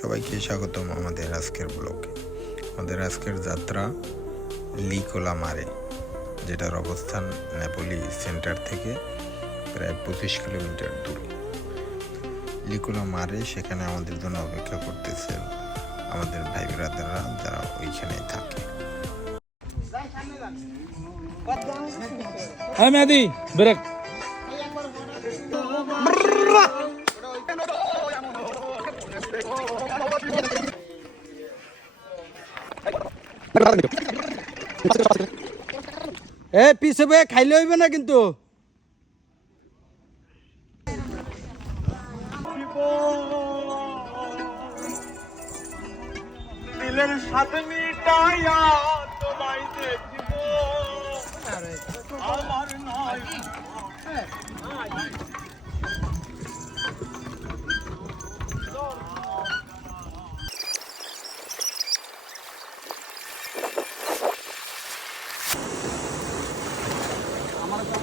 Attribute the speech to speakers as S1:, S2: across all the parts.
S1: সবাইকে স্বাগতম আমাদের আজকের ব্লগে। আমাদের আজকের যাত্রা লিকোলা মারে যেটার অবস্থান নেপোলি সেন্টার থেকে প্রায় পঁচিশ কিলোমিটার দূরে। লিকোলা মারে সেখানে আমাদের জন্য অপেক্ষা করতেছেন আমাদের ভাই ব্রাদাররা যারা ওইখানে থাকে।
S2: হ্যাঁ মেহেদি, ব্রেক।
S3: এ পিছে বয়ে খাইলে হইবে না কিন্তু।
S4: দিলের সাথে মিটাইয়া তোমায় দেখিব। আমার নয়।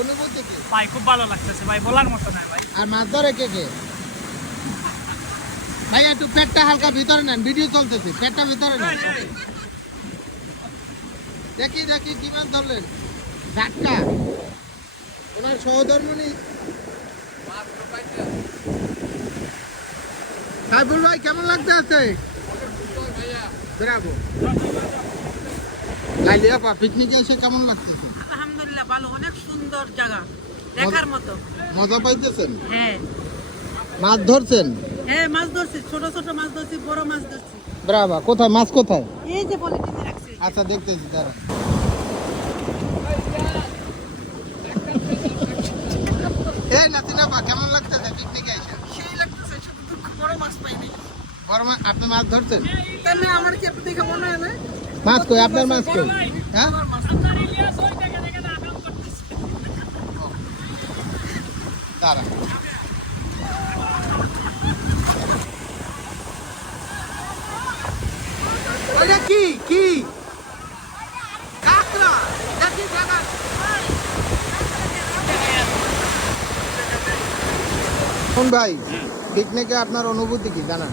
S3: অনুভূতি কি
S5: ভাই খুব ভালো লাগতেছে ভাই বলার মতো না ভাই।
S3: আর মাছ ধরে কে কে? ভাই একটু পেটটা হালকা ভিতরে নেন ভিডিও চলতেছে পেটটা ভিতরে নেন। দেখি দেখি কি মাছ ধরলেন। ঝাটকা ওনার সহধর্মনি সাইফুল ভাই কেমন লাগতে আছে? ব্রাভো। লাইলিয়া পা পিকনিকে এসে কেমন লাগতেছে?
S6: আলহামদুলিল্লাহ ভালো। অনেক সুন্দর জায়গা দেখার মতো।
S3: মজা পাইতেছেন?
S6: হ্যাঁ।
S3: মাছ ধরছেন?
S6: হ্যাঁ মাছ ধরছি ছোট ছোট মাছ ধরছি বড় মাছ ধরছি।
S3: ব্রাভা কোথায়? মাছ কোথায়?
S6: এই যে রাখছি।
S3: আচ্ছা দেখতেছি দাঁড়া এই নাতিনা বা কেমন লাগতেছে পিকনিকে এসে?
S6: সেই লাগতেছে শুধু বড় মাছ পাইনি
S3: বড় মা- আপনি মাছ ধরছেন?
S6: তাহলে আমার কি দেখে মনে হয় না?
S3: মাছ কই? আপনার মাছ কই? হ্যাঁ? দাঁড়া ওইটা কি? কি? কাঁকড়া? দেখি দেখা কোন ভাই? পিকনিকে আপনার অনুভূতি কি জানান?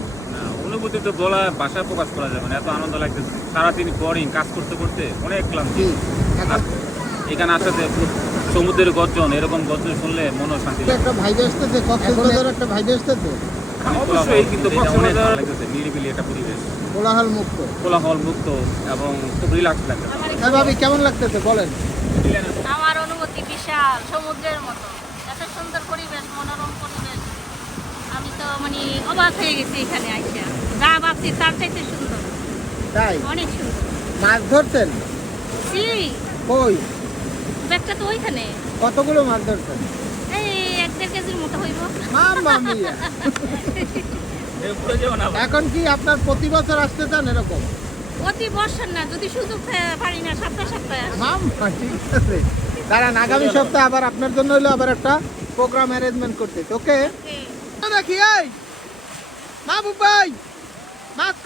S2: অনুভূতি তো বলা ভাষায় প্রকাশ করা যাবে না এত আনন্দ লাগতেছে। সারাদিন বোরিং কাজ করতে করতে অনেক ক্লান্তি।
S3: কি? এখানে
S2: আসাতে সমুদ্রের গর্জন এরকম গর্জন শুনলে মনও শান্তি লাগে।
S3: একটা ভাইবে আসতেছে কক্সবাজার একটা ভাইবে আসতেছে।
S2: অবশ্যই কিন্তু লাগতেছে নিরিবিলি একটা পরিবেশ।
S3: কোলাহল মুক্ত।
S2: কোলাহল মুক্ত এবং খুব রিল্যাক্স লাগতেছে।
S3: হ্যাঁ ভাবি কেমন লাগতেছে? বলেন।
S7: আমার অনুভূতি বিশাল সমুদ্রের মতো। এত সুন্দর পরিবেশ মনোরম পরিবেশ। আমি তো মানে অবাক হয়ে গেছি এখানে আইসা। যা ভাবছি তার চাইতে সুন্দর।
S3: তাই?
S7: অনেক সুন্দর।
S3: মাছ
S7: ধরতেন?
S3: কই?
S7: ব্যাগটা তো ওইখানে।
S3: কতগুলো মাছ ধরছেন
S7: এই এক দেড় কেজির মতো হইব।
S3: মাম্মা মিয়া।
S2: পুরো যেও না
S3: এখন কি আপনার প্রতি বছর আসতে চান এরকম?
S7: প্রতি বছর না যদি সুযোগ পারি না সপ্তাহে সপ্তাহে।
S3: মাম্মা ঠিক আছে। দাঁড়ান আগামী সপ্তাহে আবার আপনার জন্য হলো আবার একটা প্রোগ্রাম অ্যারেঞ্জমেন্ট করতে। ওকে দেখি এই! মাহবুব ভাই মাছ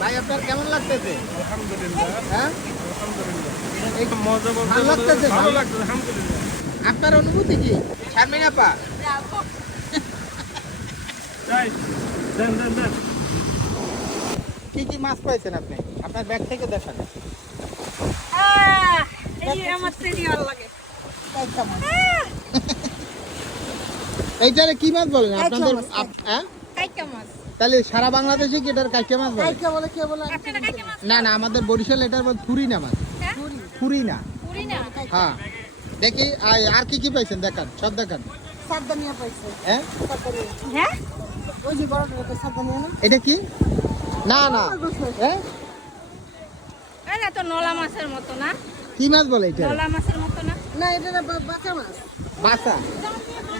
S3: ভাই আপনার কেমন লাগতেছে? আলহামদুলিল্লাহ। হ্যাঁ? এই ভালো লাগতেছে আপনার অনুভূতি কি? শারমিন আপা কি কি মাছ পাইছেন আপনি? আপনার ব্যাগ থেকে দেখান এইটারে কি মাছ বলেন? আপনাদের আপ- হ্যাঁ?
S7: কাইকা মাছ।
S3: তাহলে সারা বাংলাদেশে কি এটার কাইকে মাছ বলে? না না আমাদের বরিশাল এটার ফুরি না মাছ।
S7: হ্যাঁ?
S3: ফুরি না হ্যাঁ। দেখি আর কি কি পাইছেন? দেখান সব দেখান। হ্যাঁ?
S7: হ্যাঁ?
S3: এটা কি? না না। হ্যাঁ?
S7: এটা তো নলা মাছের মতো না?
S3: কি মাছ বলে এটা?
S7: নলা মাছের মতো না?
S3: বাসা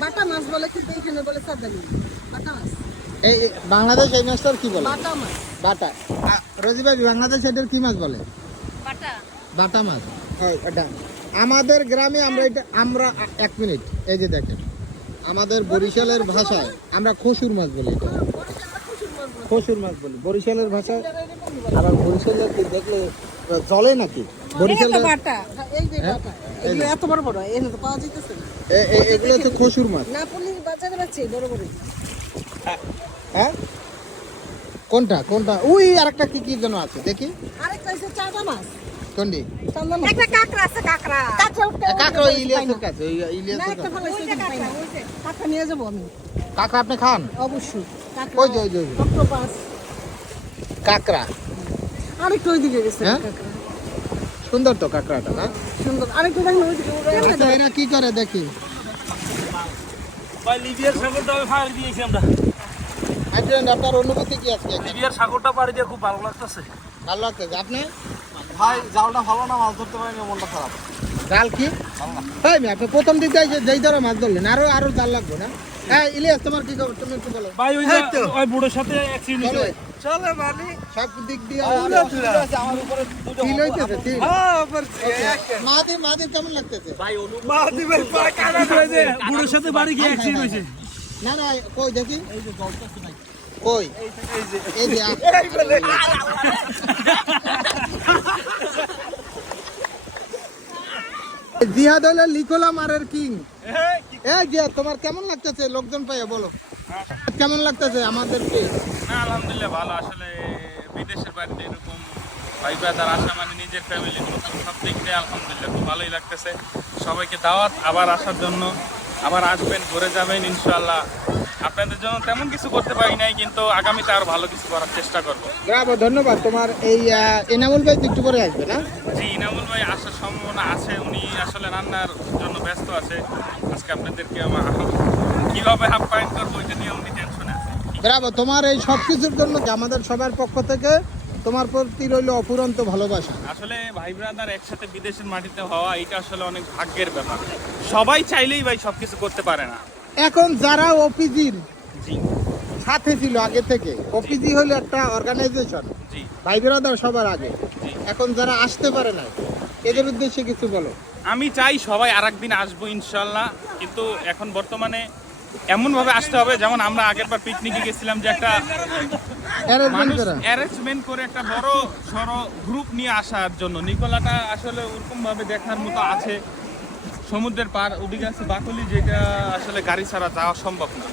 S6: বাটা মাছ। বলে কিন্তু এখানে বলে সাদানি বাটা মাছ।
S3: এই বাংলাদেশ এই মাছটার কি বলে?
S6: বাটা মাছ।
S3: বাটা। আ, রোজি ভাই বাংলাদেশ এটার কি মাছ বলে?
S7: বাটা
S3: মাছ। আমাদের গ্রামে আমরা এটা আমরা এক মিনিট এই যে দেখেন। আমাদের বরিশালের ভাষায় আমরা খসুর মাছ বলি এটা। খসুর মাছ বলি বরিশালের ভাষায়। আবার বরিশালের কি দেখলে জলে নাকি? বরিশালের
S6: বাটা। এই যে
S3: হ্যাঁ?
S6: এত বড় বড় তো পাওয়া যাইতেছে না।
S3: এ- এ- এগুলো হচ্ছে খসুর মাছ।
S6: না পুলিশ বাজারে আছে বড় বড়।
S3: হ্যাঁ? কোনটা কোনটা? ওই আরেকটা কি কি যেন আছে দেখি।
S6: আরেকটা হচ্ছে চাঁদা মাছ।
S3: কোনটি?
S6: একটা কাঁকড়া আছে কাঁকড়া। কাঁকড়া
S3: ওই ইলিয়াসের কাছে ইলিয়াসের কাছে।
S6: ভালো কাঁকড়া নিয়ে যাব আমি।
S3: কাঁকড়া আপনি খান?
S6: অবশ্যই।
S3: ওই যে ওই যে ওই
S6: অক্টোপাস।
S3: কাঁকড়া।
S6: আরেকটু ওইদিকে গেছে
S3: হ্যাঁ? সুন্দর তো কাঁকড়াটা না?
S6: সুন্দর। আরেকটু দেখেন ওইদিকে উড়ে গেছে।
S3: আচ্ছা এরা কি করে দেখি?
S5: ভাই লিবিয়ার সাগরটা ফায়ার দিয়েছি আমরা।
S3: আপনার অনুভূতি কি আজকে?
S5: লিবিয়ার সাগরটা পাড়ি দিয়ে খুব ভালো লাগতেছে।
S3: ভালো লাগতেছে। আপনি?
S4: ভাই জালটা ভালো না মাছ ধরতে পারিনি মনটা খারাপ
S3: জাল কি না আপনি প্রথম দিক দিয়ে যেই ধরে মাছ ধরলেন আরও আরও জাল লাগবে না হ্যাঁ ইলিয়াস তোমার কি খবর তুমি একটু বলো
S5: ভাই ওই যে ওই বুড়োর সাথে অ্যাক্সিডেন্ট
S3: চলে
S4: চলে মানে
S3: সব দিক দিয়ে
S4: আমার উপরে দুটো
S3: ফিল হইতেছে ফিল
S4: হ্যাঁ আবার
S3: মাহাদির মাহাদির কেমন লাগতেছে
S4: মাহদিবের পা কাটা
S5: বুড়োর সাথে বাড়ি গিয়ে অ্যাক্সিডেন্ট হয়েছে
S3: না না কই দেখি কই এই যে আ- জিহাদ হলো লিকোলা মারের কিং। এই জিহাদ তোমার কেমন লাগতেছে? লোকজন পাইয়া বলো। কেমন লাগতেছে আমাদেরকে?
S2: না আলহামদুলিল্লাহ ভালো। আসলে বিদেশের বাড়িতে এরকম ভাই ব্রাদার আসা মানে নিজের ফ্যামিলি সব দিক দিয়ে আলহামদুলিল্লাহ খুব ভালোই লাগতেছে। সবাইকে দাওয়াত আবার আসার জন্য। আবার আসবেন ঘুরে যাবেন ইনশাআল্লাহ। আপনাদের জন্য তেমন কিছু করতে পারি নাই কিন্তু আগামীতে আরও ভালো কিছু করার চেষ্টা করব।
S3: ধন্যবাদ। তোমার এই এনামুল ভাই একটু পরে আসবে না?
S2: জি ইনামুল ভাই আসার সম্ভাবনা আছে। উনি আসলে রান্নার জন্য ব্যস্ত আছে। আজকে আপনাদেরকে আমার কীভাবে আপ্যায়ন করব ওইটা নিয়ে উনি টেনশনে আছে
S3: তোমার এই সব কিছুর জন্য আমাদের সবার পক্ষ থেকে তোমার প্রতি রইল অপুরন্ত ভালোবাসা।
S2: আসলে ভাই ব্রাদার একসাথে বিদেশের মাটিতে হওয়া এটা আসলে অনেক ভাগ্যের ব্যাপার। সবাই চাইলেই ভাই সবকিছু করতে পারে না।
S3: এখন যারা ওপিজির
S2: জি।
S3: সাথে ছিল আগে থেকে ওপিজি হলো একটা অর্গানাইজেশন
S2: জি।
S3: ভাই ব্রাদার সবার আগে। এখন যারা আসতে পারে না এদের উদ্দেশ্যে কিছু বলো।
S2: আমি চাই সবাই আর একদিন আসব ইনশাল্লাহ কিন্তু এখন বর্তমানে এমনভাবে আসতে হবে যেমন আমরা আগের বার পিকনিকে গেছিলাম যে একটা
S3: অ্যারেঞ্জমেন্ট করা।
S2: একটা বড় সড়ো গ্রুপ নিয়ে আসার জন্য। নিকোলাটা আসলে ওরকম ভাবে দেখার মতো আছে। সমুদ্রের পার ওদিকে আছে বাকলি যেটা আসলে গাড়ি ছাড়া যাওয়া সম্ভব না।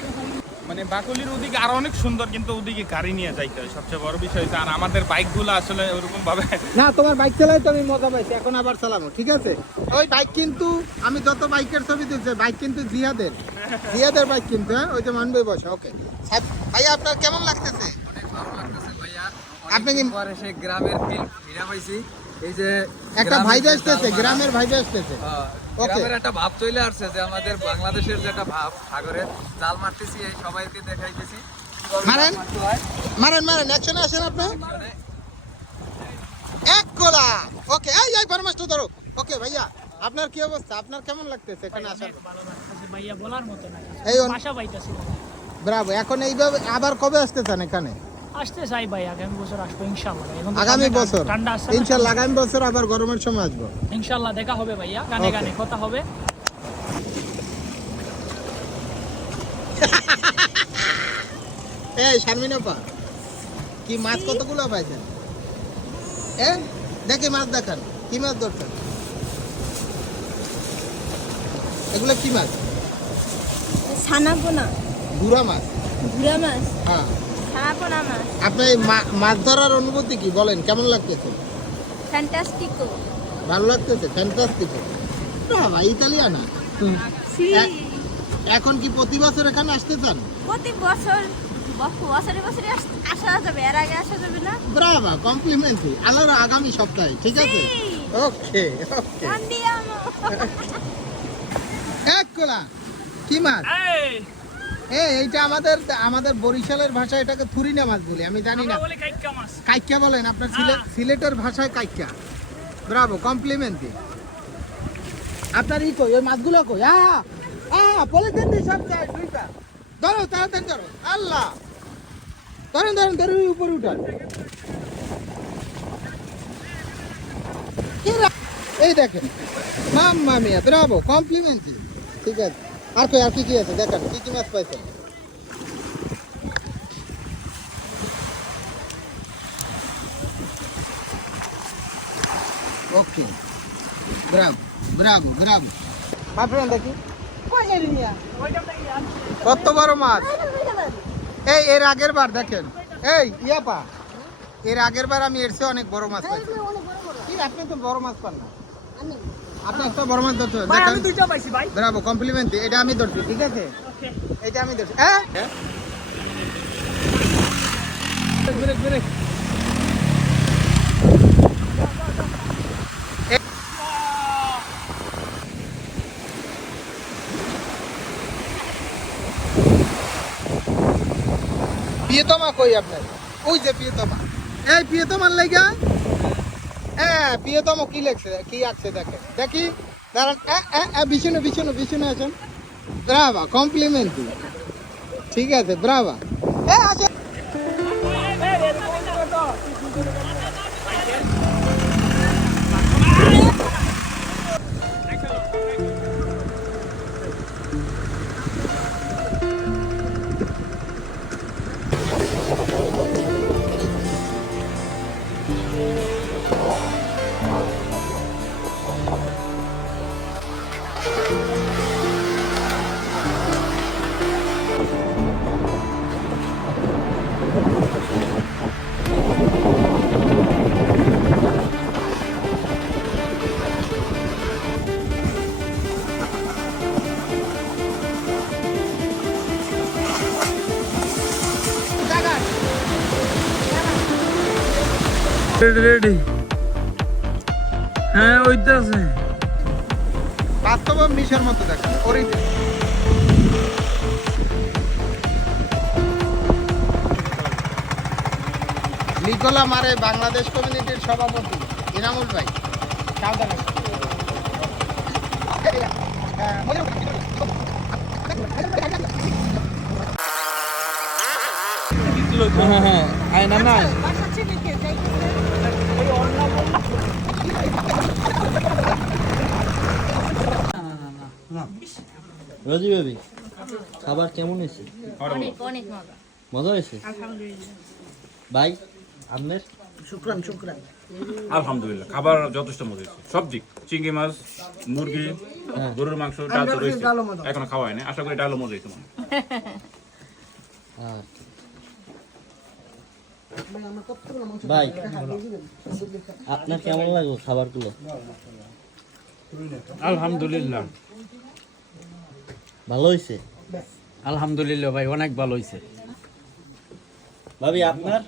S2: মানে বাকলির ওদিকে আরও অনেক সুন্দর কিন্তু ওদিকে গাড়ি নিয়ে যাইতে হয়। সবচেয়ে বড় বিষয়। আর আমাদের বাইকগুলো আসলে ওরকম ভাবে
S3: না তোমার বাইক চালাই তো আমি মজা পাইছি এখন আবার চালানো ঠিক আছে? ওই বাইক কিন্তু আমি যত বাইকের ছবি দিচ্ছি বাইক কিন্তু জিয়াদের জিয়াদের বাইক কিন্তু হ্যাঁ? ওই যে মানবে বসে ওকে। ভাই আপনার কেমন লাগতেছে? আপনি কি
S8: পরে সেই গ্রামের ফিল ফিরে পাইছি। এই যে
S3: একটা
S8: গ্রামের
S3: আসতেছে গ্রামের ভাইবে আসতেছে।
S8: হ্যাঁ, গ্রামের একটা ভাব চলে আসছে যে আমাদের বাংলাদেশের যে একটা ভাব সাগরে জাল মারতেছি এই সবাইকে দেখাইতেছি।
S3: মারেন।
S8: জাল মারতে।
S3: মারেন মারেন অ্যাকশনে আসেন আপনি। এক গোলা। ওকে এই এই ফরমাসটা ধরো। ওকে ভাইয়া আপনার কি অবস্থা? আপনার কেমন লাগতেছে এখানে আসার?
S5: ভাইয়া বলার মতো না।
S3: এই অন-
S5: বাসা
S3: ব্রাভো এখন এইভাবে আবার কবে আসতে চান এখানে?
S5: আসতে চাই ভাই আগামী বছর আসব ইনশাল্লাহ এখন
S3: আগামী বছর?
S5: ঠান্ডা আসছে
S3: ইনশাল্লাহ আগামী বছর আবার গরমের সময় আসব।
S5: ইনশাল্লাহ দেখা হবে ভাইয়া। গানে গানে কথা হবে।
S3: এই শারমিনপা কি মাছ কতগুলো পাইছেন? এ দেখি মাছ দেখান কি মাছ ধরছেন? এগুলো কি মাছ?
S9: ছানাপোনা
S3: গুড়া মাছ।
S9: ঘুরা মাছ?
S3: হ্যাঁ।
S9: মাছ
S3: আপনি মা- মাছ ধরার অনুভূতি কি? বলেন কেমন লাগতেছে?
S9: ফ্যান্টাস্টিকো
S3: ভালো লাগতেছে? ফ্যান্টাস্টিক বাবা ইতালিয়ানা?
S9: সি।
S3: এখন কি প্রতি বছর এখানে আসতে চান?
S9: প্রতি বছর ব- বছরে বছরে আসা যাবে এর আগে আসা যাবে না।
S3: ব্রাভা আগামী সপ্তাহে ঠিক আছে? ওকে ওকে। এক কোলা কি মাছ? এ এইটা আমাদের আমাদের বরিশালের ভাষায় এটাকে থুরিনা মাছ বলি আমি জানি না।
S5: কাইক্কা
S3: বলেন আপনার
S5: হ্যাঁ।
S3: সিলেটের ভাষায় কাইক্কা। ব্রাভো কমপ্লিমেন্টারি আপনার ই কই ওই মাছগুলো কই? আ হ্যাঁ পলিথিন দিয়ে সব চাই দুইটা। ধরো তাড়াতাড়ি ধরো আল্লাহ। ধরেন ধরেন ধরেন উপরে উঠান। এই দেখেন। মাম্মা মিয়া ব্রাভো কমপ্লিমেন্টরি ঠিক আছে। আর কই আর কি কি আছে? দেখেন কি কি মাছ পাইছেন? ওকে ব্রাভো ব্রাভো ব্রাভো মাত্র দেখি। কত বড় মাছ? এই এর আগের বার দেখেন। এই ইয়াপা এর আগের বার আমি এর চেয়ে অনেক বড় মাছ পাইছি। কি আপনি তো বড় মাছ পান না? আপনার তো বড় মাছ হবে। দেখেন।
S5: দুইটা পাইছি ভাই।
S3: ব্রাভো কমপ্লিমেন্ট এটা আমি ধরছি ঠিক আছে? এটা আমি ধরছি হ্যাঁ? প্রিয়তমা কই আপনার? ওই যে প্রিয়তমা এই প্রিয়তমার লাইগা। হ্যাঁ প্রিয়তম কি লেখছে? কি আছে দেখে? দেখি। দাঁড়ান। বিছানো বিছানো বিছানো আছেন ব্রাভা কমপ্লিমেন্ট ঠিক আছে, ব্রাভা। হ্যাঁ আছে।
S8: রেডি হ্যাঁ ওইটা আছে।
S3: বাস্তব মিশার মতো দেখেন ওরই নিকোলা মারে বাংলাদেশ কমিউনিটির সভাপতি ইনামুল ভাই। সাবধানে। হ্যাঁ,
S8: হ্যাঁ আয়না
S4: রাজি খাবার কেমন হয়েছে?
S7: মজা।
S4: মজা হয়েছে? ভাই? আপনার?
S10: আলহামদুলিল্লাহ খাবার যথেষ্ট মজা হয়েছে সব দিক চিংড়ি মাছ মুরগি গরুর মাংস ডাল তো রয়েছে। এখনও খাওয়া হয়নি। আশা করি ডালও মজা হয়েছে মনে
S4: ভাই আপনার কেমন লাগল খাবারগুলো?
S8: আলহামদুলিল্লাহ।
S4: ভালো হয়েছে
S8: আলহামদুলিল্লাহ ভাই অনেক ভালো হয়েছে
S4: ভাবি আপনার?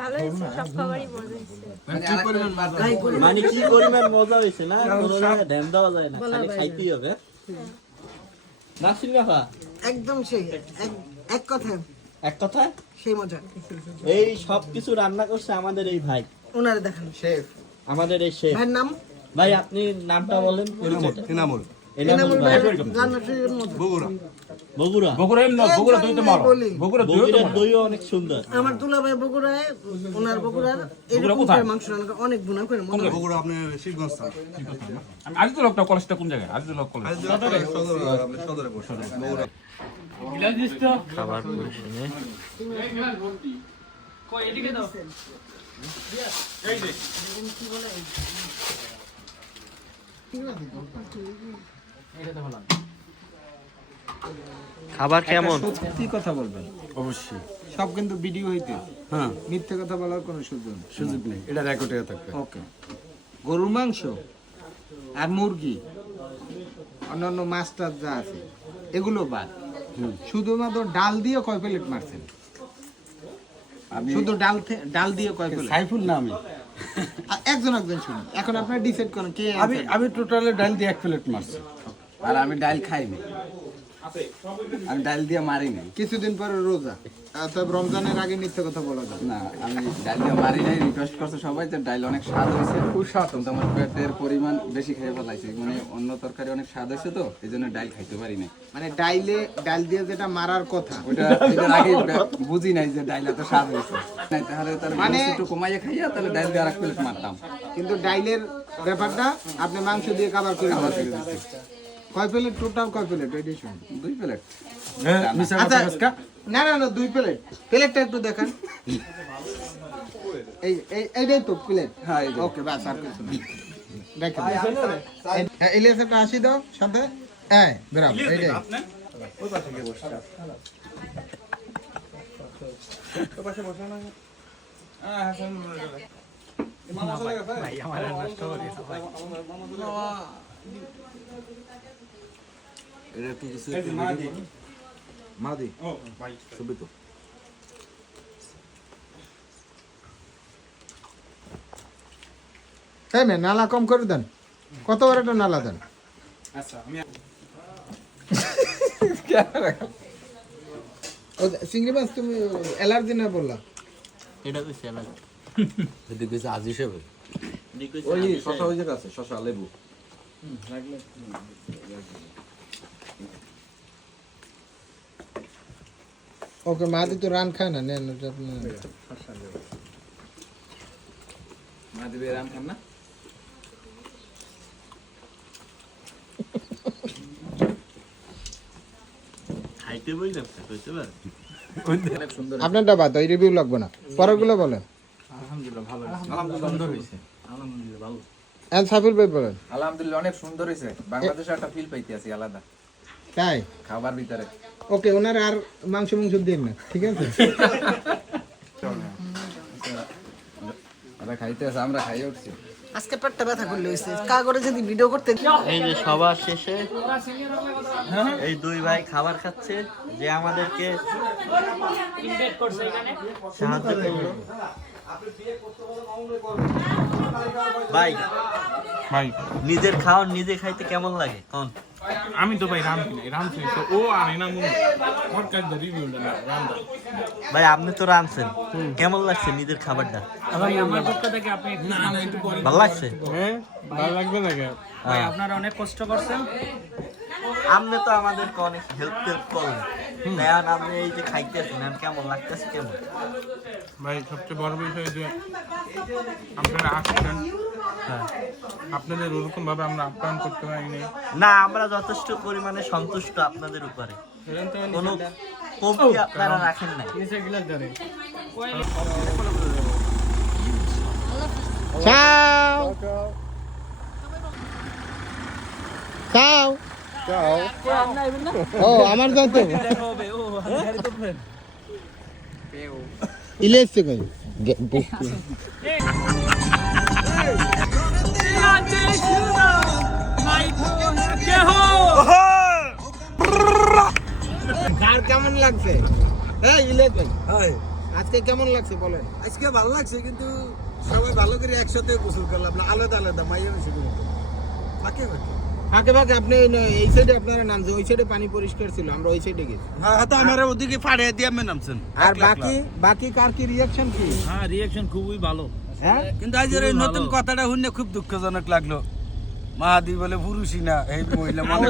S9: ভালো হয়েছে সব খাবারই মজা হয়েছে।
S4: মানে কি পরিমাণ মজা হয়েছে? না? ধ্যান দেওয়া যায় না খালি খাইতেই হবে। নাসির কাকা
S6: একদম সেই এক- এক
S4: এক কথায়?
S6: সেই মজা।
S4: এই সব কিছু রান্না করছে আমাদের এই ভাই।
S6: ওনারে দেখান।
S3: শেফ।
S4: আমাদের এই শেফ।
S6: ভাইয়ের নাম?
S4: ভাই আপনি নামটা বলেন
S10: এনামুল
S4: এনামুল।
S6: এনামুল
S4: ভাই।
S6: মধ্যে
S4: বগুড়া?
S10: বগুড়া এমনি বগুড়া দই তো মারো। বগুড়া দই তো
S4: অনেক সুন্দর।
S6: আমার দুলা ভাই বগুড়ায় ওনার বগুড়ার এরকম? করে মাংস রান্না অনেক গুণা করে মজা হয়।
S10: আমি আজ তো লোকটা কলেজটা কোন জায়গায়? আজ তো লোক কলেজ
S4: খাবার পরিশনে
S5: কই এদিকে দাও
S4: খাবার কেমন?
S3: সত্যি কথা বলবেন।
S10: অবশ্যই।
S3: সব কিন্তু ভিডিও হইতে।
S10: হ্যাঁ।
S3: মিথ্যে কথা বলার কোনো সুযোগ নেই।
S10: সুযোগ নেই। এটা রেকর্ডে থাকবে।
S3: ওকে গরুর মাংস আর মুরগি অন্যান্য মাছ টাছ যা আছে এগুলো বাদ। শুধুমাত্র ডাল দিয়ে কয় প্লেট মারছেন? শুধু ডাল ডাল দিয়ে কয় প্লেট?
S10: সাইফুল না আমি।
S3: একজন একজন শুনুন। এখন আপনারা ডিসাইড করেন কে
S10: আমি আমি টোটালি ডাল দিয়ে এক প্লেট মারছি। আর আমি ডাল খাইনি।
S8: আমি ডাল দিয়ে মারি নাই।
S3: কিছুদিন পরে রোজা। তবে রমজানের আগে মিথ্যে কথা বলা যাবে।
S8: না আমি ডাল দিয়ে মারি নাই রিকোয়েস্ট করছে সবাই যে ডাল অনেক স্বাদ হয়েছে। খুব স্বাদ কিন্তু আমার পেটের পরিমাণ বেশি খেয়ে ফেলাইছে। মানে অন্য তরকারি অনেক স্বাদ হয়েছে তো এই জন্য ডাল খাইতে পারি নাই।
S3: মানে ডাইলে ডাল দিয়ে যেটা মারার কথা।
S8: ওটা এটার আগে বুঝি নাই যে ডাল এত স্বাদ হয়েছে। নাই তাহলে তার মানে একটু কমাইয়ে খাইয়া তাহলে ডাল দিয়ে আর এক প্লেট মারতাম।
S3: কিন্তু ডাইলের ব্যাপারটা আপনি মাংস দিয়ে কাবার করে। কয় প্লেট? টোটাল কয় প্লেট? এটাই শুনুন
S8: দুই প্লেট?
S3: আচ্ছা না না না দুই প্লেট। প্লেটটা একটু দেখান। এই এই এইটাই তো প্লেট?
S8: হ্যাঁ
S3: ওকে বাস আর কিছু না। দেখেন। হ্যাঁ, ইলিয়াস একটা আসি দাও সাথে। হ্যাঁ বেরাম এইটাই। হ্যাঁ ম্যাম নালা কম করে দেন কত বড় একটা নালা দেন চিংড়ি মাছ তুমি অ্যালার্জি না বললা
S4: এটা কইছে আলাগ
S8: ওই শশা ওই জায়গা আছে শশা লেবু
S3: ওকে মাদি তো রান খায় না নেন ওটা আপনি নেন।
S8: মা দিবে রাম খান না?
S3: সাফিল ভাই বলেন।
S8: আলহামদুলিল্লাহ অনেক সুন্দর হয়েছে। বাংলাদেশে একটা ফিল পাইতে আছি আলাদা।
S3: তাই?
S8: খাবার ভিতরে।
S3: ওকে ওনার আর মাংস মাংস দিন না ঠিক আছে?
S8: ওরা খাইতে আছে আমরা খাইয়ে উঠছি।
S6: আজকে পেটটা ব্যথা করলে হয়েছে কাগরে যদি ভিডিও করতে
S4: এই যে সবার শেষে এই দুই ভাই খাবার খাচ্ছে যে আমাদেরকে
S5: ইনভাইট করছে এখানে।
S4: সাহায্য করল। ভাই
S2: ভাই।
S4: নিজের খাওয়ার নিজে খাইতে কেমন লাগে? কোন?
S2: আমি তো ভাই রাম কিনে রাম কিনে। তো ও আনে না মুন ওর কাজ রিভিউ না রাম দা।
S4: ভাই আপনি তো রামছেন কেমন লাগছে নিজের খাবারটা?
S5: ভাই আমার পক্ষ থেকে আপনি একটু
S2: না না একটু পরে।
S4: ভালো লাগছে?
S2: হ্যাঁ ভালো লাগবে না
S5: ভাই আপনারা অনেক কষ্ট করছেন।
S4: আপনি তো আমাদেরকে অনেক হেল্প টেল্প করলেন এখন আপনি এই যে খাইতেছেন এখন কেমন লাগতেছে কেমন?
S2: ভাই সবচেয়ে বড় বিষয় যে আপনারা আসছেন
S4: হ্যাঁ।
S2: আপনাদের ওরকম ভাবে আমরা আপ্যায়ন করতে পারিনি।
S4: না আমরা যথেষ্ট পরিমাণে সন্তুষ্ট আপনাদের উপরে। কোনো কমতি আপনারা রাখেন নাই।
S3: চাও। চাও। ও আমার কই? গান কেমন লাগছে? হ্যাঁ। আজকে কেমন লাগছে বলেন
S11: আজকে ভালো লাগছে কিন্তু সবাই ভালো করে একসাথে গোসল করলাম আলাদা আলাদা মাইয়া মিশে করতো ফাঁকে। ফাঁকে
S3: আপনি এই সাইডে আপনারা নামছে ওই সাইডে পানি পরিষ্কার ছিল আমরা ওই সাইডে গেছি।
S11: হ্যাঁ তো আমার ওদিকে ফাড়িয়ে দিয়ে আমি নামছেন।
S3: আর বাকি বাকি কার কি রিয়াকশন কি?
S5: হ্যাঁ রিঅ্যাকশন খুবই ভালো।
S3: হ্যাঁ?
S11: কিন্তু আজ এই নতুন কথাটা শুনে খুব দুঃখজনক লাগল। মাহাদি বলে পুরুষই না এই মহিলা মনে